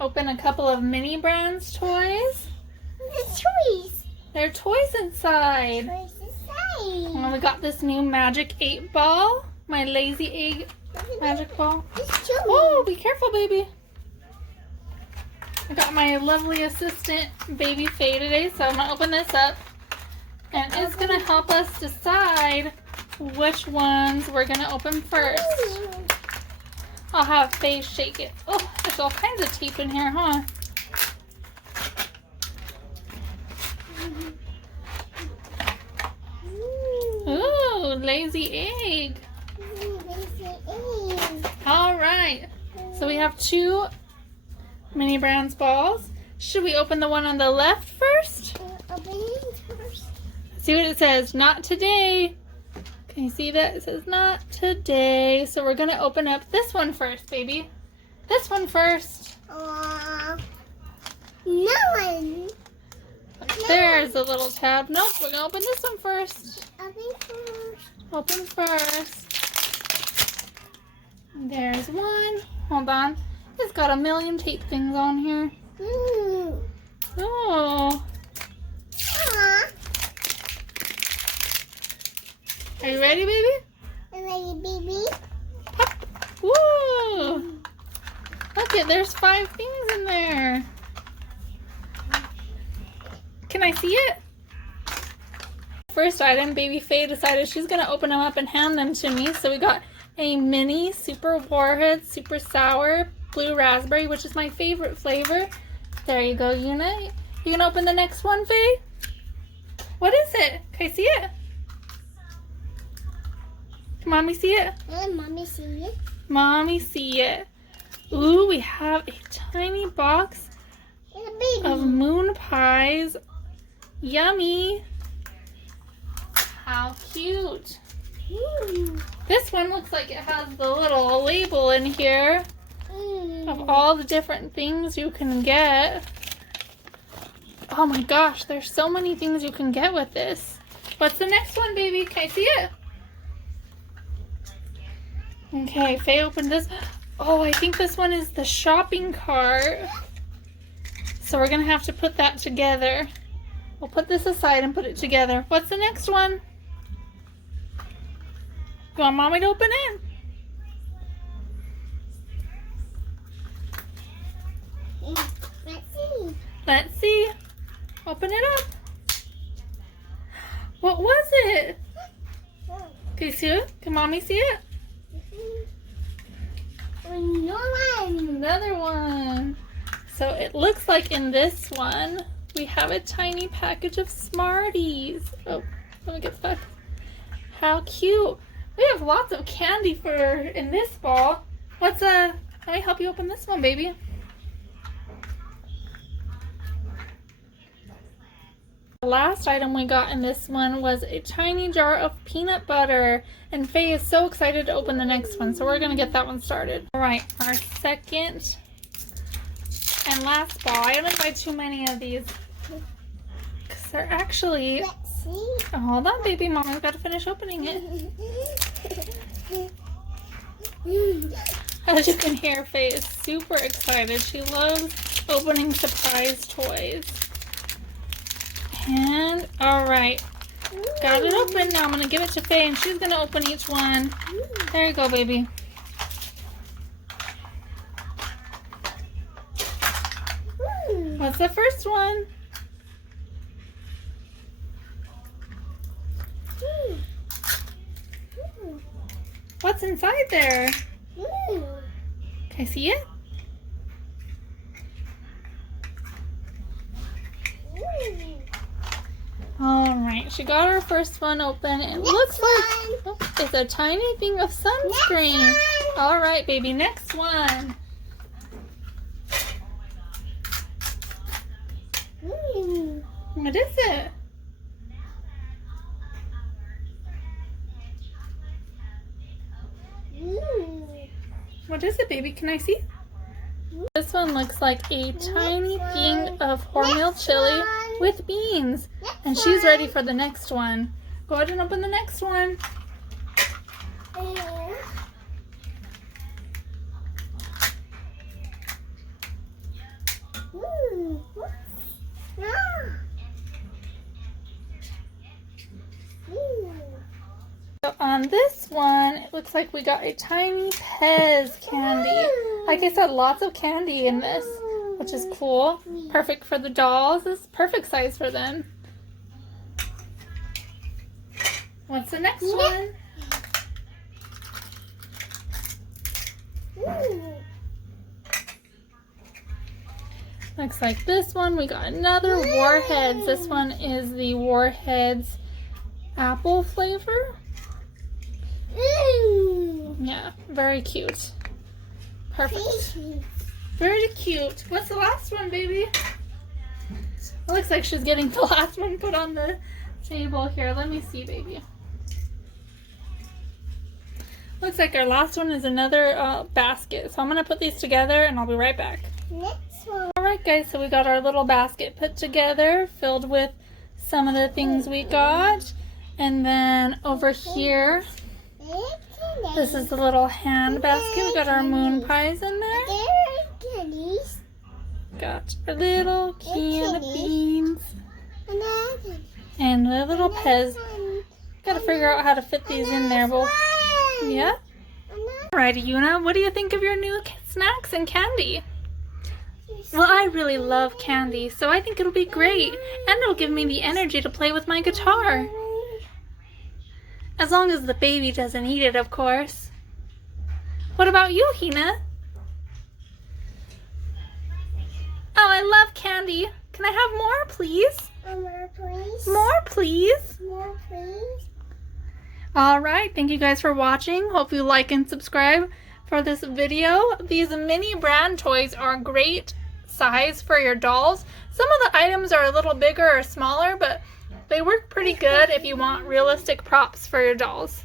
open a couple of Mini Brands toys. The toys. There are toys inside. Toys inside. And we got this new Magic 8 ball. My Lazy Egg Magic ball. It's toys. Oh, be careful, baby. I got my lovely assistant, Baby Faye, today, so I'm going to open this up. And it's going to help us decide which ones we're going to open first. I'll have Faye shake it. Oh, there's all kinds of tape in here, huh? Ooh, Lazy Egg. All right. So we have 2 Mini Brands balls. Should we open the one on the left first? Open it first. See what it says. Not today. Can you see that? It says not today. So we're going to open up this one first, baby. This one first. No one. There's a little tab. Nope, we're going to open this one first. Open first. Open first. There's one. Hold on. It's got a million tape things on here. Oh. Are you ready, baby? Ready, baby? Pop. Woo! Look it, there's 5 things in there. Can I see it? First item, Baby Faye decided she's going to open them up and hand them to me. So we got a mini Super Warhead Super Sour Blue Raspberry, which is my favorite flavor. There you go, Una. You going to open the next one, Faye? What is it? Can I see it? Can Mommy see it? Mommy see it. Mommy see it. Ooh, we have a tiny box of moon pies. Yummy. How cute. This one looks like it has the little label in here of all the different things you can get. Oh my gosh, there's so many things you can get with this. What's the next one, baby? Can I see it? Okay, Faye opened this. Oh, I think this one is the shopping cart. So we're going to have to put that together. We'll put this aside and put it together. What's the next one? You want Mommy to open it? Let's see. Let's see. Open it up. What was it? Can you see it? Can Mommy see it? Another one. So it looks like in this one we have a tiny package of Smarties. Oh, let me get back. How cute. We have lots of candy in this ball. Let me help you open this one, baby. The last item we got in this one was a tiny jar of peanut butter. And Faye is so excited to open the next one, so we're going to get that one started. All right, our second and last ball. I didn't buy too many of these because they're actually... Let's see. Oh, hold on, baby. Mama's got to finish opening it. As you can hear, Faye is super excited. She loves opening surprise toys. And, all right. Got it open. Now I'm going to give it to Faye, and she's going to open each one. There you go, baby. What's the first one? What's inside there? Can I see it? All right, she got her first one open. It looks like it's a tiny thing of sunscreen. All right, baby, next one. What is it? What is it, baby? Can I see? This one looks like a tiny thing of hormeal chili with beans. And she's ready for the next one. Go ahead and open the next one. on this one, it looks like we got a tiny Pez candy. Like I said, lots of candy in this, which is cool. Perfect for the dolls. It's perfect size for them. What's the next one? Looks like this one, we got another Warheads. This one is the Warheads apple flavor. Yeah, very cute. Perfect. Very cute. What's the last one, baby? It looks like she's getting the last one put on the table here. Let me see, baby. Looks like our last one is another basket. So I'm going to put these together and I'll be right back. Next one. Alright guys, so we got our little basket put together, filled with some of the things we got. And then over here, this is the little hand basket. We got our moon pies in there. Got our little can of beans. And the little Pez. Gotta figure out how to fit these in there. Well, yeah. Alrighty, Yuna, what do you think of your new snacks and candy? Well, I really love candy, so I think it'll be great. And it'll give me the energy to play with my guitar. As long as the baby doesn't eat it, of course. What about you, Hina? Oh, I love candy. Can I have more, please? More, please. More, please. More, please. Alright, thank you guys for watching. Hope you like and subscribe for this video. These mini brand toys are great size for your dolls. Some of the items are a little bigger or smaller, but they work pretty good if you want realistic props for your dolls.